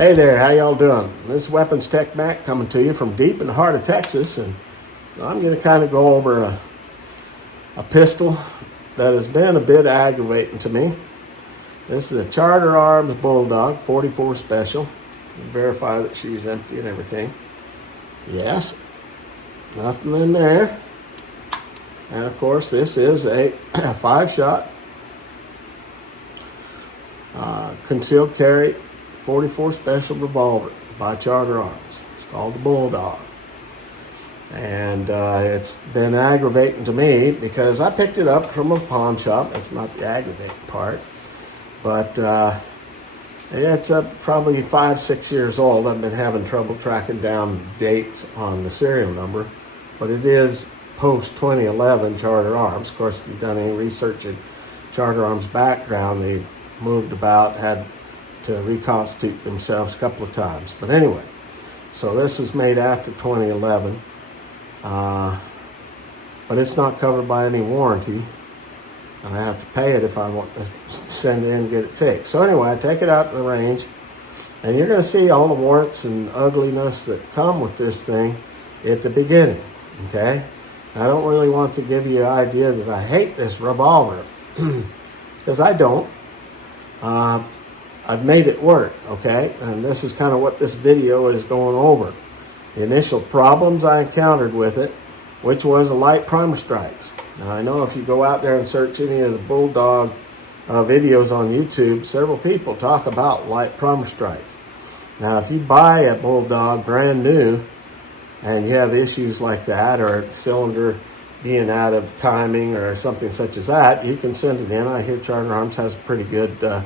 Hey there, how y'all doing? This is Weapons Tech Mac coming to you from deep in the heart of Texas, and I'm going to kind of go over a pistol that has been a bit aggravating to me. This is a Charter Arms Bulldog 44 Special. Verify that she's empty and everything. Yes, nothing in there. And of course, this is a 5-shot concealed carry 44 Special revolver by Charter Arms. It's called the Bulldog. And it's been aggravating to me because I picked it up from a pawn shop. That's not the aggravating part. But it's probably 5-6 years old. I've been having trouble tracking down dates on the serial number. But it is post-2011 Charter Arms. Of course, if you've done any research in Charter Arms' background, they moved about, had to reconstitute themselves a couple of times. But anyway, so this was made after 2011. But it's not covered by any warranty. I have to pay it if I want to send it in and get it fixed. So anyway, I take it out to the range, and you're going to see all the warts and ugliness that come with this thing at the beginning, okay? I don't really want to give you an idea that I hate this revolver, because I don't. I've made it work, okay? And this is kind of what this video is going over. The initial problems I encountered with it, which was a light primer strikes. Now, I know if you go out there and search any of the Bulldog videos on YouTube, several people talk about light primer strikes. Now, if you buy a Bulldog brand new and you have issues like that, or a cylinder being out of timing or something such as that, you can send it in. I hear Charter Arms has pretty good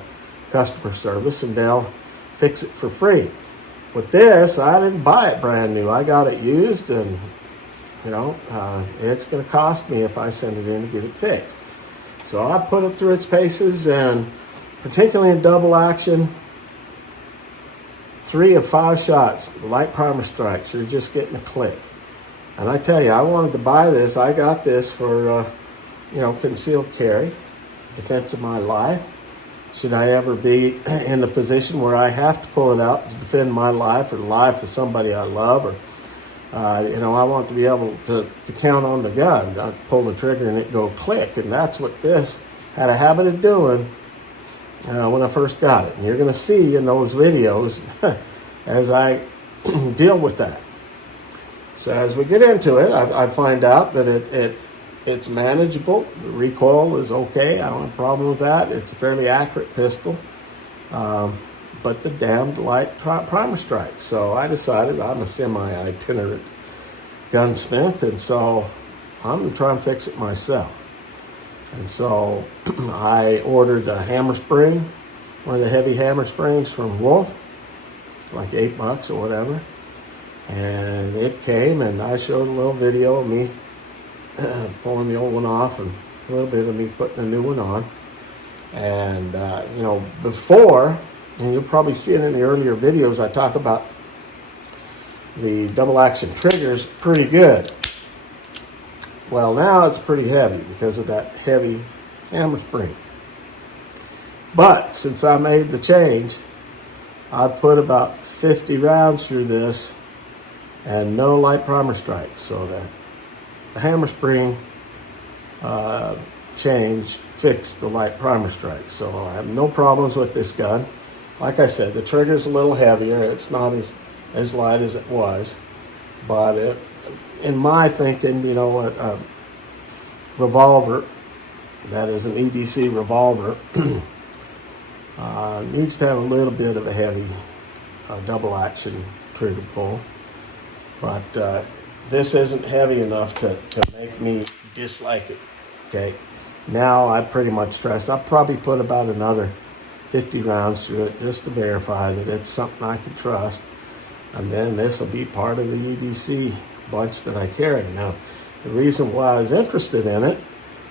customer service, and they'll fix it for free. With this, I didn't buy it brand new. I got it used, and it's going to cost me if I send it in to get it fixed. So I put it through its paces, and particularly in double action, 3 of 5 shots, light primer strikes, you're just getting a click. And I tell you, I wanted to buy this. I got this for, concealed carry, defense of my life. Should I ever be in the position where I have to pull it out to defend my life or the life of somebody I love, or I want to be able to count on the gun. I pull the trigger and it go click, and that's what this had a habit of doing when I first got it. And you're going to see in those videos as I deal with that. So as we get into it, I find out that it's manageable. The recoil is okay. I don't have a problem with that. It's a fairly accurate pistol. But the damned light primer strike. So I decided I'm a semi-itinerant gunsmith, and so I'm going to try and fix it myself. And so I ordered a hammer spring, one of the heavy hammer springs from Wolf, like $8 or whatever. And it came, and I showed a little video of me pulling the old one off and a little bit of me putting a new one on. And, before, and you'll probably see it in the earlier videos, I talk about the double action triggers pretty good. Well, now it's pretty heavy because of that heavy hammer spring. But since I made the change, I put about 50 rounds through this and no light primer strikes. So that the hammer spring change fixed the light primer strike. So I have no problems with this gun. Like I said, the trigger's a little heavier. It's not as light as it was. But in my thinking, a revolver, that is an EDC revolver, needs to have a little bit of a heavy double action trigger pull. But this isn't heavy enough to make me dislike it, okay? Now I pretty much trust. I'll probably put about another 50 rounds through it just to verify that it's something I can trust. And then this will be part of the EDC bunch that I carry. Now, the reason why I was interested in it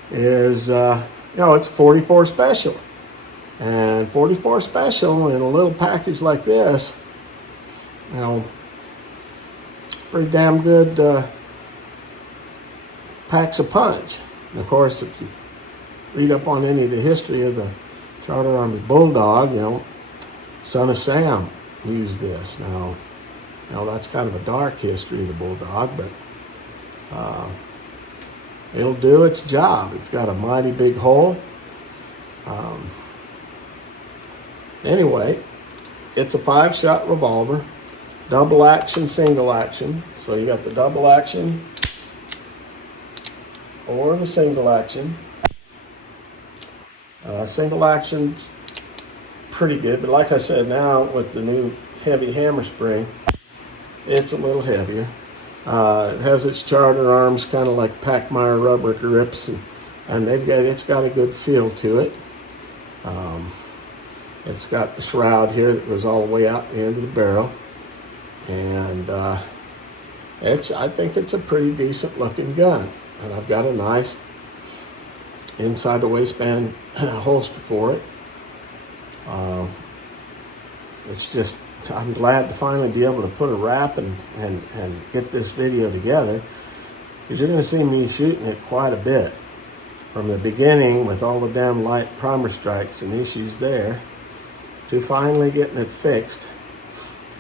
is, it's 44 Special. And 44 Special in a little package like this, pretty damn good packs a punch. And of course, if you read up on any of the history of the Charter Arms Bulldog, son of Sam, use this. Now that's kind of a dark history of the Bulldog, but it'll do its job. It's got a mighty big hole. Anyway, it's a 5-shot revolver, double action, single action. So you got the double action or the single action. Single action's pretty good, but like I said, now with the new heavy hammer spring, it's a little heavier. It has its Charter Arms kind of like Pachmayr rubber grips, and it's got a good feel to it. It's got the shroud here that goes all the way out the end of the barrel, and I think it's a pretty decent looking gun. And I've got a nice inside the waistband holster for it. It's just, I'm glad to finally be able to put a wrap and get this video together, because you're going to see me shooting it quite a bit from the beginning with all the damn light primer strikes and issues there to finally getting it fixed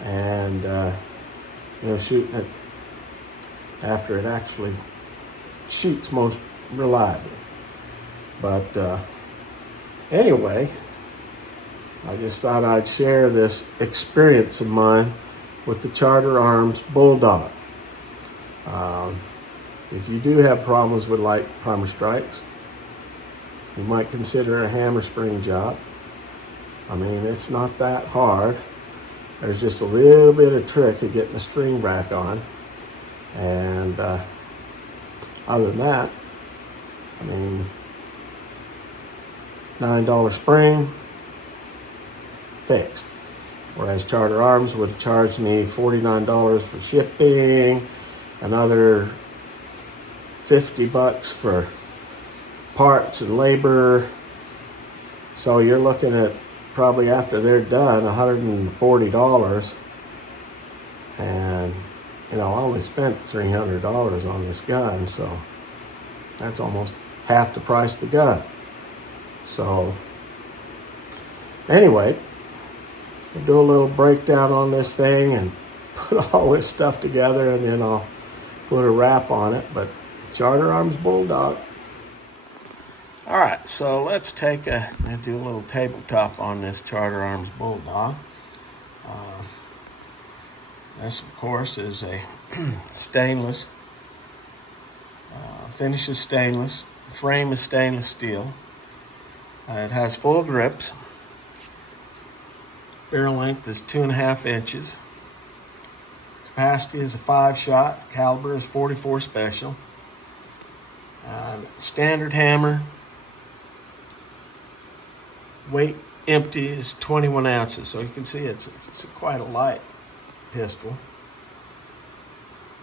and shooting it after it actually shoots most reliably. But anyway, I just thought I'd share this experience of mine with the Charter Arms Bulldog. If you do have problems with light primer strikes, you might consider a hammer spring job. I mean, it's not that hard. There's just a little bit of trick of getting the string back on. And other than that, I mean, $9 spring, fixed. Whereas Charter Arms would have charged me $49 for shipping, another $50 for parts and labor. So you're looking at probably, after they're done, $140. And I only spent $300 on this gun, so that's almost half the price of the gun. So anyway, we'll do a little breakdown on this thing and put all this stuff together, and then I'll put a wrap on it. But Charter Arms Bulldog. All right, so let's do a little tabletop on this Charter Arms Bulldog. This, of course, is a stainless, finish is stainless, frame is stainless steel. It has full grips. Barrel length is 2.5 inches. Capacity is a 5-shot. Caliber is .44 special. Standard hammer. Weight empty is 21 ounces. So you can see it's quite a light pistol.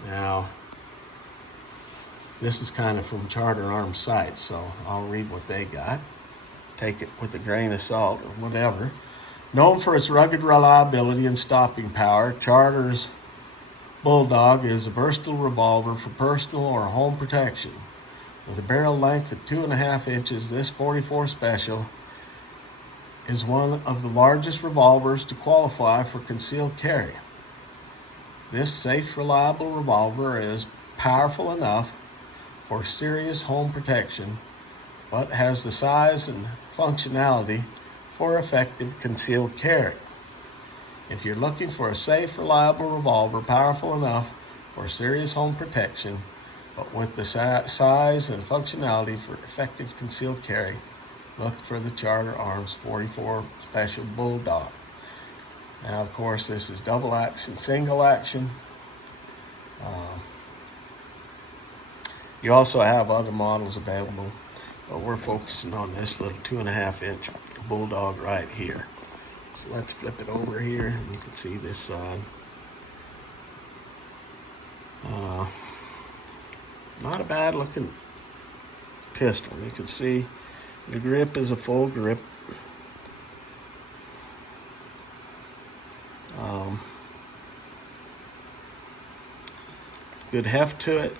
Now, this is kind of from Charter Arms site, so I'll read what they got. Take it with a grain of salt or whatever. Known for its rugged reliability and stopping power, Charter's Bulldog is a versatile revolver for personal or home protection. With a barrel length of 2.5 inches, this .44 special is one of the largest revolvers to qualify for concealed carry. This safe, reliable revolver is powerful enough for serious home protection, but has the size and functionality for effective concealed carry. If you're looking for a safe, reliable revolver, powerful enough for serious home protection, but with the size and functionality for effective concealed carry, look for the Charter Arms .44 Special Bulldog. Now, of course, this is double action, single action. You also have other models available, but we're focusing on this little 2.5 inch Bulldog right here. So let's flip it over here, and you can see this side. Not a bad looking pistol. You can see the grip is a full grip. Good heft to it,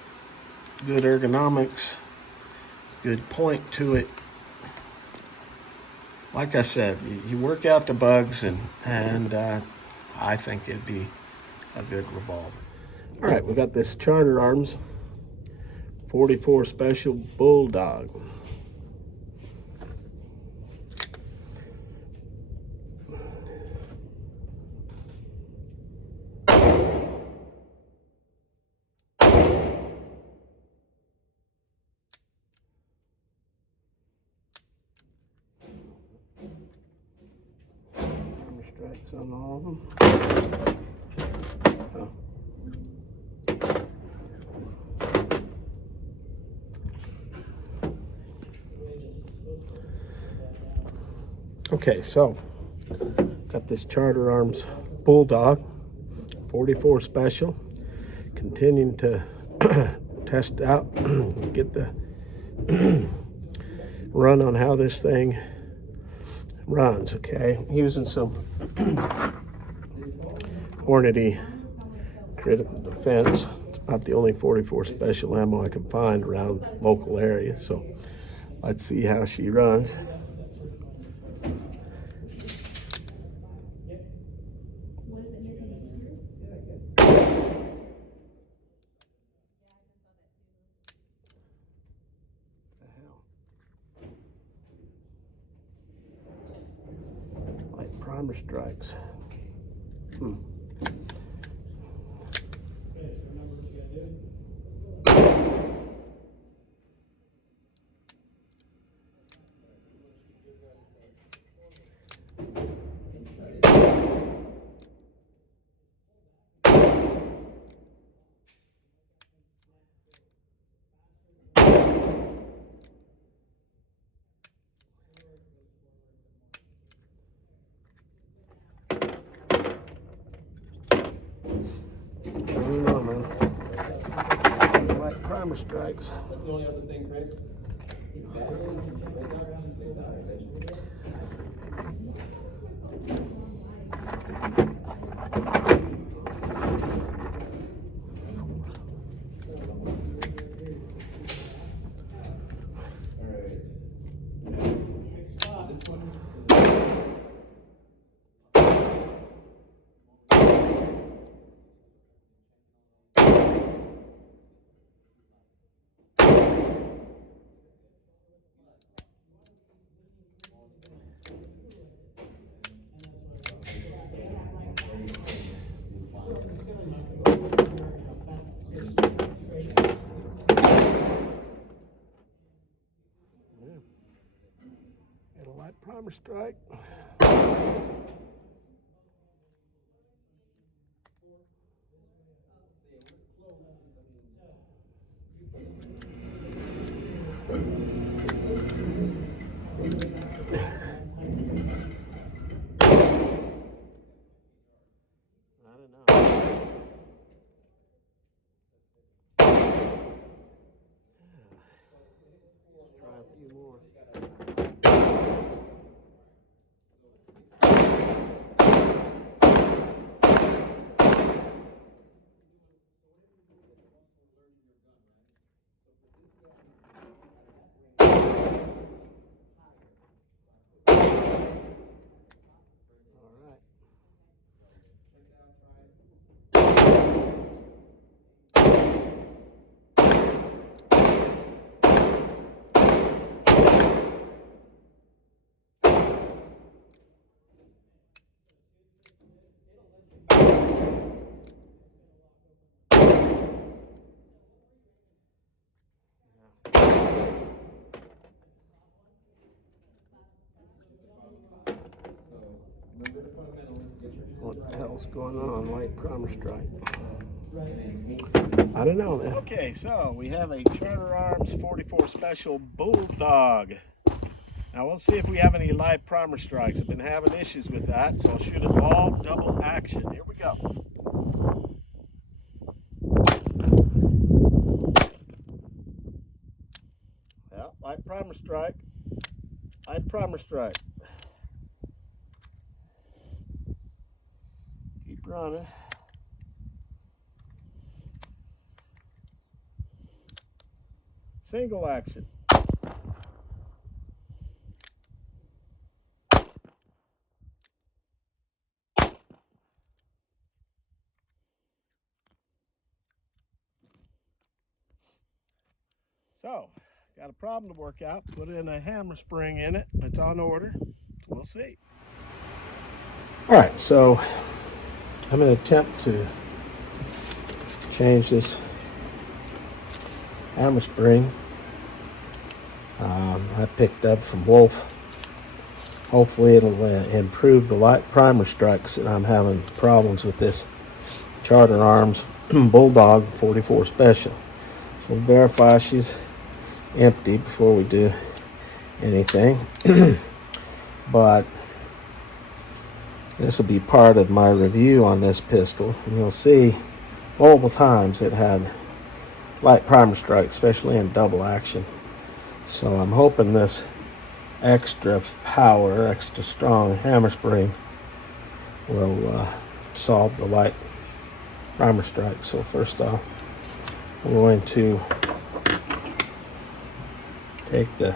good ergonomics, good point to it. Like I said, you work out the bugs, and I think it'd be a good revolver. All right, we got this Charter Arms 44 Special Bulldog. Strikes on all of them. Oh. Okay, so got this Charter Arms Bulldog 44 Special. Continuing to test out, get the run on how this thing runs. Okay, using some Hornady critical defense. It's about the only 44 special ammo I can find around local area, so let's see how she runs. Light primer strikes. Light primer strikes. That's the only other thing, Chris. And a light primer strike. Try a few more. What the hell's going on? Light primer strike. I don't know, man. Okay, so we have a Charter Arms 44 Special Bulldog. Now we'll see if we have any light primer strikes. I've been having issues with that, so I'll shoot it all double action. Here we go. Yeah, light primer strike. Light primer strike. Keep running. Single action. So, got a problem to work out. Put in a hammer spring in it. It's on order. We'll see. All right, so I'm going to attempt to change this hammer spring I picked up from Wolf. Hopefully it'll improve the light primer strikes that I'm having problems with this Charter Arms Bulldog 44 Special. So we'll verify she's empty before we do anything. But this will be part of my review on this pistol, and you'll see multiple times it had light primer strike, especially in double action. So I'm hoping this extra power, extra strong hammer spring will solve the light primer strike. So first off, I'm going to take the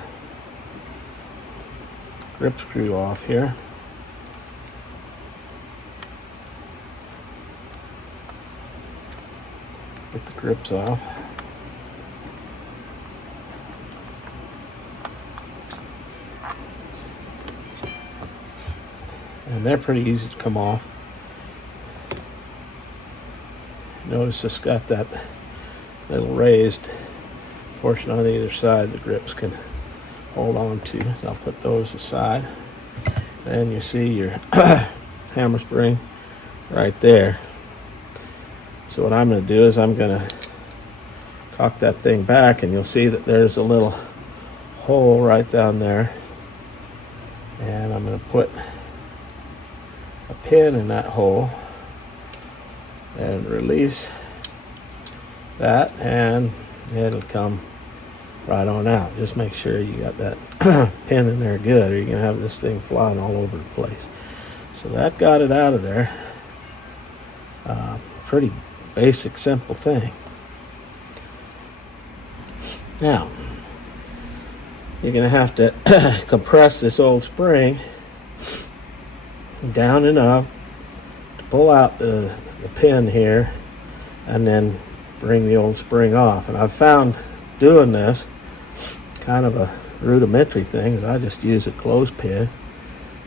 grip screw off here. Get the grips off. And they're pretty easy to come off. Notice it's got that little raised portion on either side the grips can hold on to. So I'll put those aside. And you see your hammer spring right there. So what I'm going to do is I'm going to cock that thing back, and you'll see that there's a little hole right down there. And I'm going to put a pin in that hole and release that, and it'll come right on out. Just make sure you got that pin in there good, or you're going to have this thing flying all over the place. So that got it out of there. Pretty basic, simple thing. Now, you're going to have to compress this old spring down enough to pull out the pin here, and then bring the old spring off. And I've found doing this kind of a rudimentary thing is I just use a clothespin,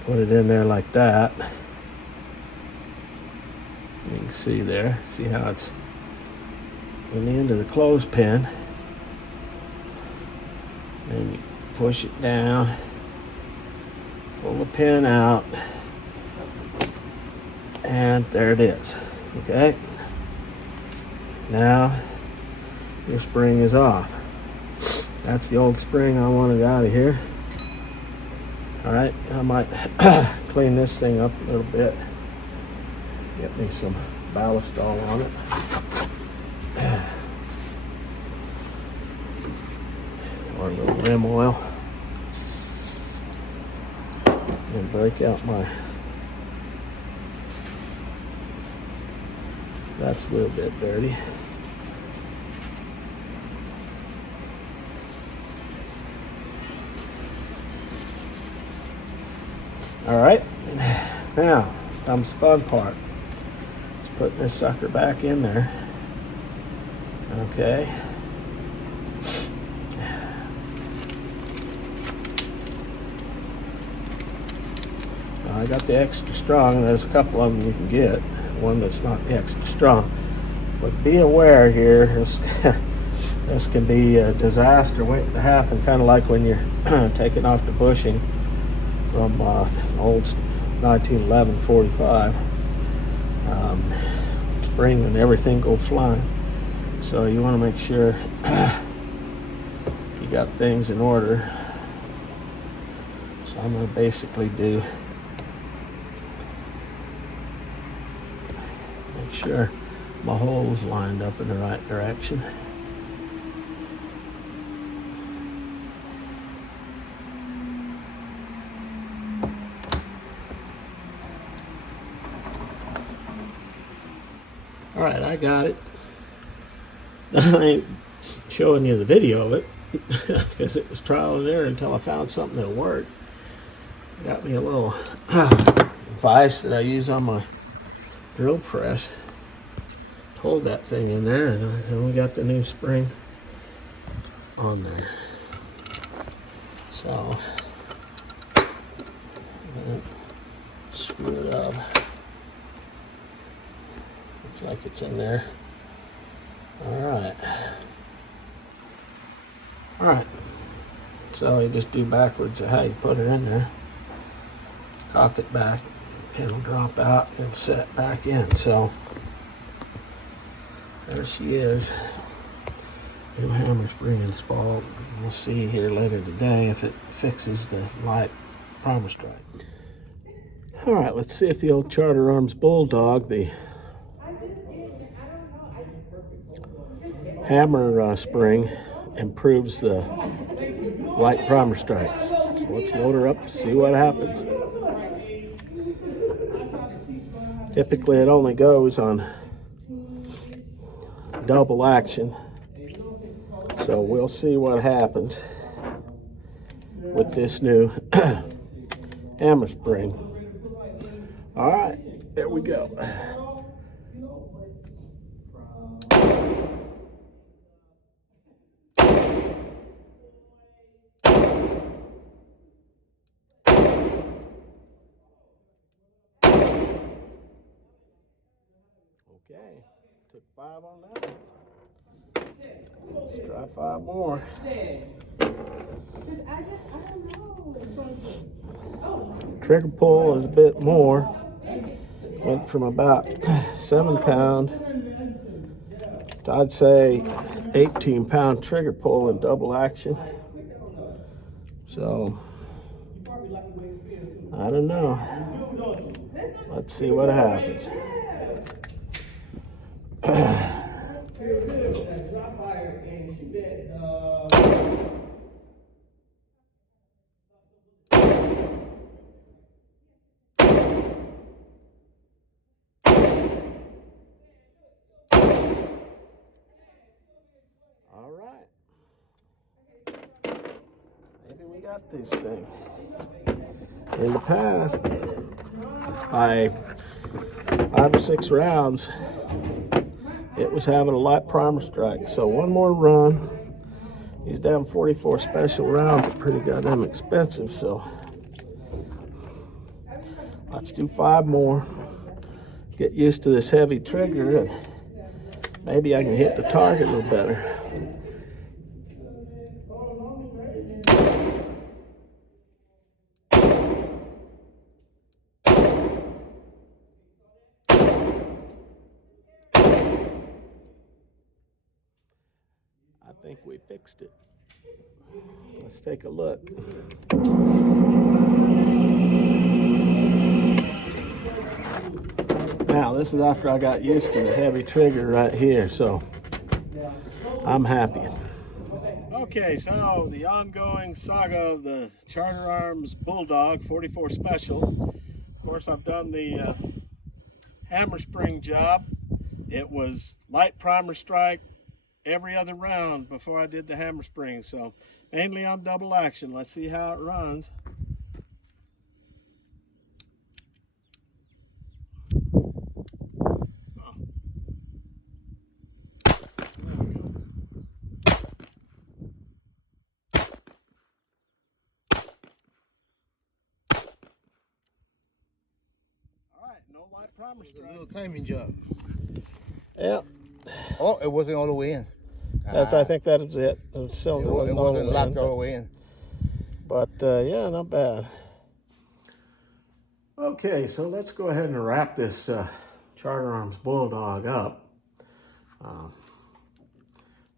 put it in there like that. You can see there, see how it's in the end of the clothespin, and you push it down, pull the pin out, and there it is. Okay, now your spring is off. That's the old spring I wanted out of here. All right, I might clean this thing up a little bit. Get me some ballast all on it. Or a little rim oil. And break out my... That's a little bit dirty. All right, now comes the fun part. Putting this sucker back in there. Okay. Now I got the extra strong. There's a couple of them you can get. One that's not extra strong. But be aware here, this can be a disaster waiting to happen, kind of like when you're taking off the bushing from old 1911 45. Spring and everything go flying. So you want to make sure you got things in order. So I'm going to basically do, make sure my hole's lined up in the right direction. All right, I got it. I ain't showing you the video of it because it was trial and error until I found something that worked. Got me a little vise that I use on my drill press. Hold that thing in there, and we got the new spring on there. So screw it up. Looks like it's in there. All right. So you just do backwards of how you put it in there. Cock it back, pin will drop out and set back in. So there she is. New hammer spring installed. We'll see here later today if it fixes the light primer strike. All right, let's see if the old Charter Arms Bulldog, the hammer spring, improves the light primer strikes. So let's load her up and see what happens. Typically it only goes on double action. So we'll see what happens with this new hammer spring. All right, there we go. Okay, took 5 on that. Let's try 5 more. Trigger pull is a bit more. Went from about 7 pound to, I'd say, 18 pound trigger pull in double action. So I don't know. Let's see what happens. All right. Maybe we got this thing. In the past, by 5 or 6 rounds, it was having a light primer strike. So one more run. These damn 44 special rounds are pretty goddamn expensive. So let's do 5 more. Get used to this heavy trigger and maybe I can hit the target a little better. I think we fixed it. Let's take a look. Now, this is after I got used to the heavy trigger right here, so I'm happy. Okay, so the ongoing saga of the Charter Arms Bulldog 44 Special. Of course, I've done the hammer spring job. It was light primer strike every other round before I did the hammer spring, so mainly on double action. Let's see how it runs. Alright, no light primer strike. A little timing job. Yep. Oh, it wasn't all the way in. That's, I think that was it. The cylinder wasn't locked all the way in. But yeah, not bad. Okay, so let's go ahead and wrap this Charter Arms Bulldog up.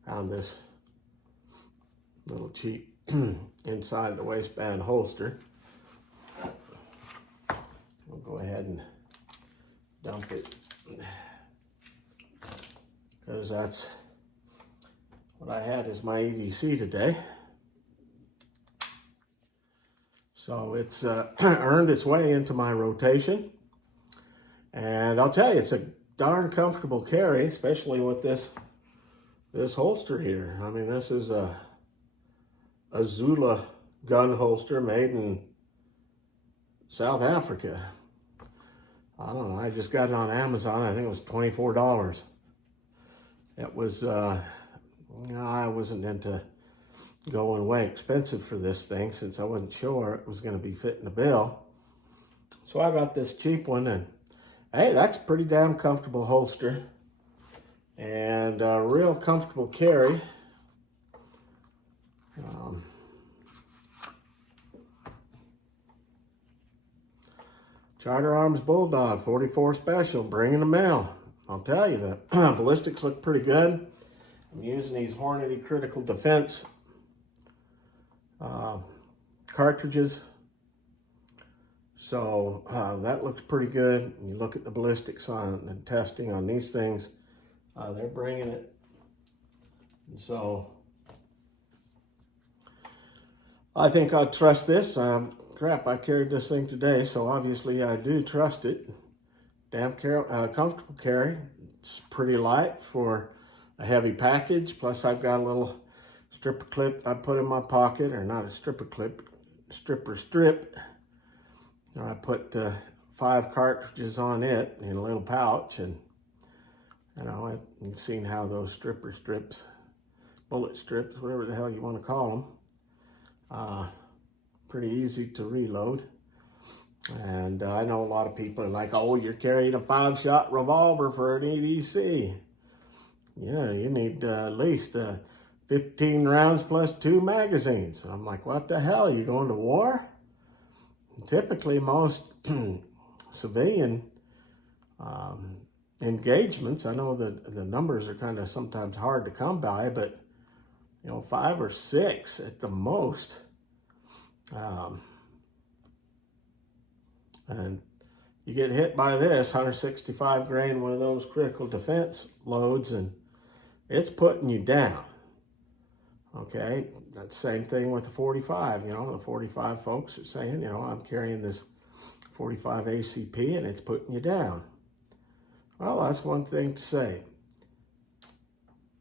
Found this little cheap inside the waistband holster. We'll go ahead and dump it, because that's what I had as my EDC today. So it's earned its way into my rotation. And I'll tell you, it's a darn comfortable carry, especially with this holster here. I mean, this is a Zula gun holster made in South Africa. I don't know, I just got it on Amazon. I think it was $24. It was, I wasn't into going way expensive for this thing since I wasn't sure it was going to be fitting the bill. So I got this cheap one, and hey, that's a pretty damn comfortable holster and a real comfortable carry. Charter Arms Bulldog 44 Special, bringing the mail. I'll tell you, the ballistics look pretty good. I'm using these Hornady Critical Defense cartridges. So that looks pretty good. You look at the ballistics on and testing on these things, they're bringing it. And so I think I'll trust this. Crap, I carried this thing today, so obviously I do trust it. Damn comfortable carry. It's pretty light for a heavy package. Plus I've got a little stripper clip I put in my pocket, or not a stripper clip, stripper strip. I put 5 cartridges on it in a little pouch, and you know, you've seen how those stripper strips, bullet strips, whatever the hell you want to call them, pretty easy to reload. And I know a lot of people are like, oh, you're carrying a 5-shot revolver for an EDC. Yeah, you need at least 15 rounds plus 2 magazines. And I'm like, what the hell? Are you going to war? Typically, most civilian engagements, I know that the numbers are kind of sometimes hard to come by, but you know, 5 or 6 at the most. And you get hit by this 165 grain, one of those critical defense loads, and it's putting you down. Okay, that's the same thing with the 45. You know, the 45 folks are saying, you know, I'm carrying this 45 ACP and it's putting you down. Well, that's one thing to say.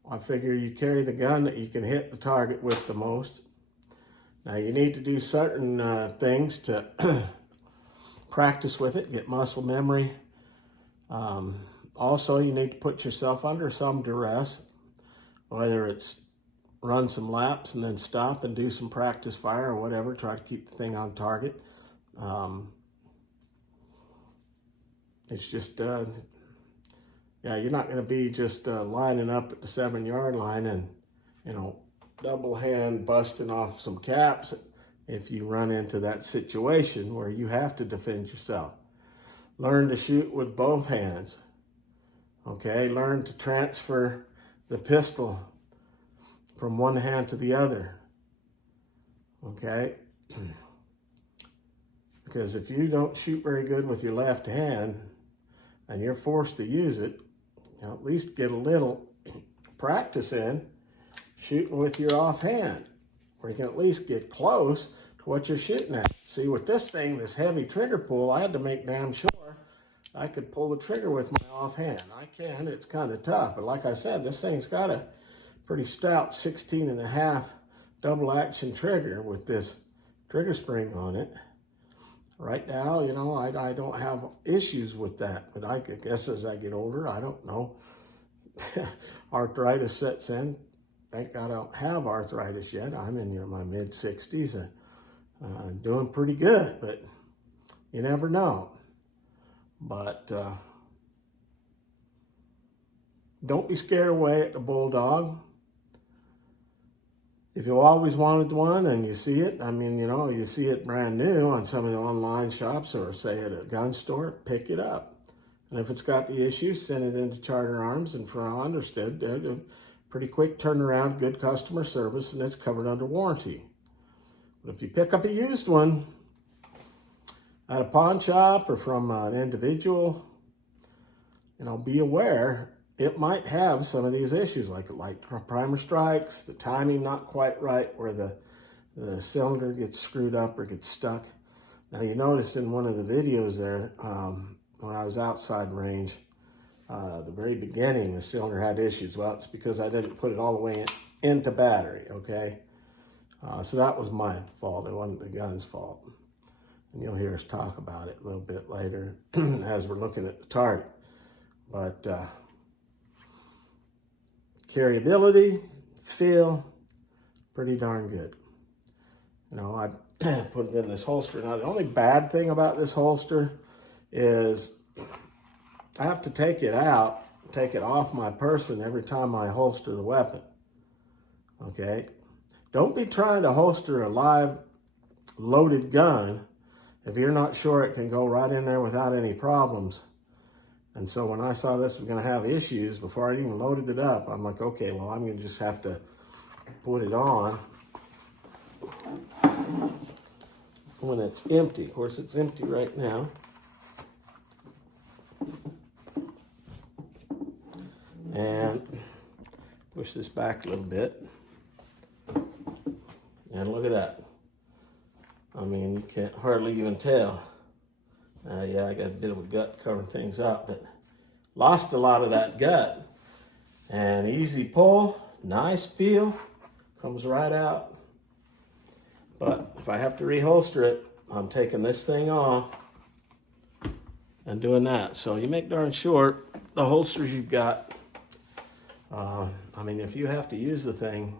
I figure you carry the gun that you can hit the target with the most. Now, you need to do certain things to practice with it, get muscle memory. Also, you need to put yourself under some duress, whether it's run some laps and then stop and do some practice fire or whatever, try to keep the thing on target. It's just, yeah, you're not going to be just lining up at the 7-yard line and, you know, double hand busting off some caps if you run into that situation where you have to defend yourself. Learn to shoot with both hands. Okay, learn to transfer the pistol from one hand to the other. Okay, because if you don't shoot very good with your left hand and you're forced to use it, you know, at least get a little practice in shooting with your offhand, where you can at least get close to what you're shooting at. See, with this thing, this heavy trigger pull, I had to make damn sure I could pull the trigger with my offhand. I can, it's kind of tough, but like I said, this thing's got a pretty stout 16.5 double action trigger with this trigger spring on it. Right now, you know, I don't have issues with that, but I guess as I get older, I don't know, arthritis sets in. Thank God I don't have arthritis yet. I'm in my mid-60s and doing pretty good, but you never know. But don't be scared away at the Bulldog. If you always wanted one and you see it, I mean, you know, you see it brand new on some of the online shops or say at a gun store, pick it up. And if it's got the issue, send it into Charter Arms, and for all understood, pretty quick turnaround, good customer service, and it's covered under warranty. But if you pick up a used one at a pawn shop or from an individual, you know, be aware it might have some of these issues, like primer strikes, the timing not quite right, where the cylinder gets screwed up or gets stuck. Now, you notice in one of the videos there, when I was outside range, the very beginning, the cylinder had issues. Well, it's because I didn't put it all the way into battery, okay? So that was my fault. It wasn't the gun's fault. And you'll hear us talk about it a little bit later as we're looking at the target. But carryability, feel, pretty darn good. You know, I put it in this holster. Now, the only bad thing about this holster is I have to take it out, take it off my person every time I holster the weapon. Okay? Don't be trying to holster a live loaded gun if you're not sure it can go right in there without any problems. And so when I saw this was going to have issues before I even loaded it up, I'm like, okay, well, I'm going to just have to put it on when it's empty. Of course, it's empty right now. And push this back a little bit. And look at that. I mean, you can't hardly even tell. Yeah, I got a bit of a gut covering things up, but lost a lot of that gut. And easy pull, nice feel, comes right out. But if I have to reholster it, I'm taking this thing off and doing that. So you make darn sure the holsters you've got. I mean, if you have to use the thing,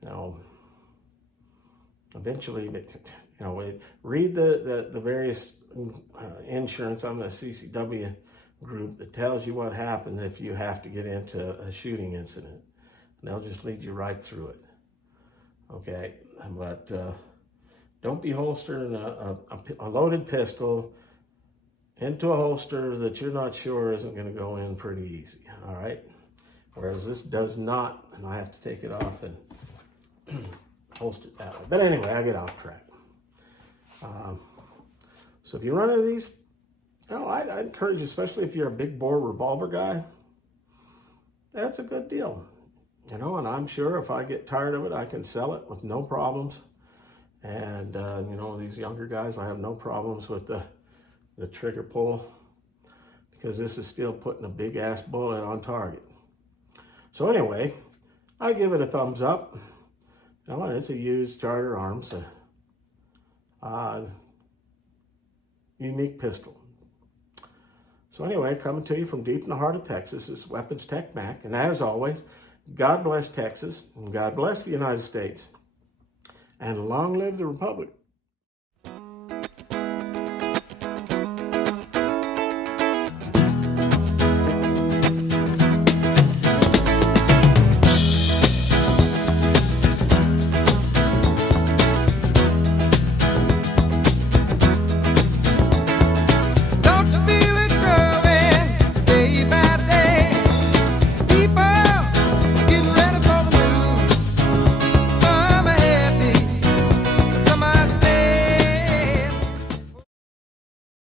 you know, eventually, you know, read the various insurance on the CCW group that tells you what happens if you have to get into a shooting incident. And they'll just lead you right through it. Okay, but don't be holstering a loaded pistol into a holster that you're not sure isn't going to go in pretty easy. All right, whereas this does not, and I have to take it off and holster it that way. But anyway, I get off track. So if you run into these, you know, I encourage you, especially if you're a big bore revolver guy, that's a good deal. You know, and I'm sure if I get tired of it, I can sell it with no problems. And, you know, these younger guys, I have no problems with the trigger pull because this is still putting a big ass bullet on target. So anyway, I give it a thumbs up. You know, it's a used Charter Arms, unique pistol. So anyway, coming to you from deep in the heart of Texas, this is Weapons Tech Mac. And as always, God bless Texas, and God bless the United States, and long live the Republic.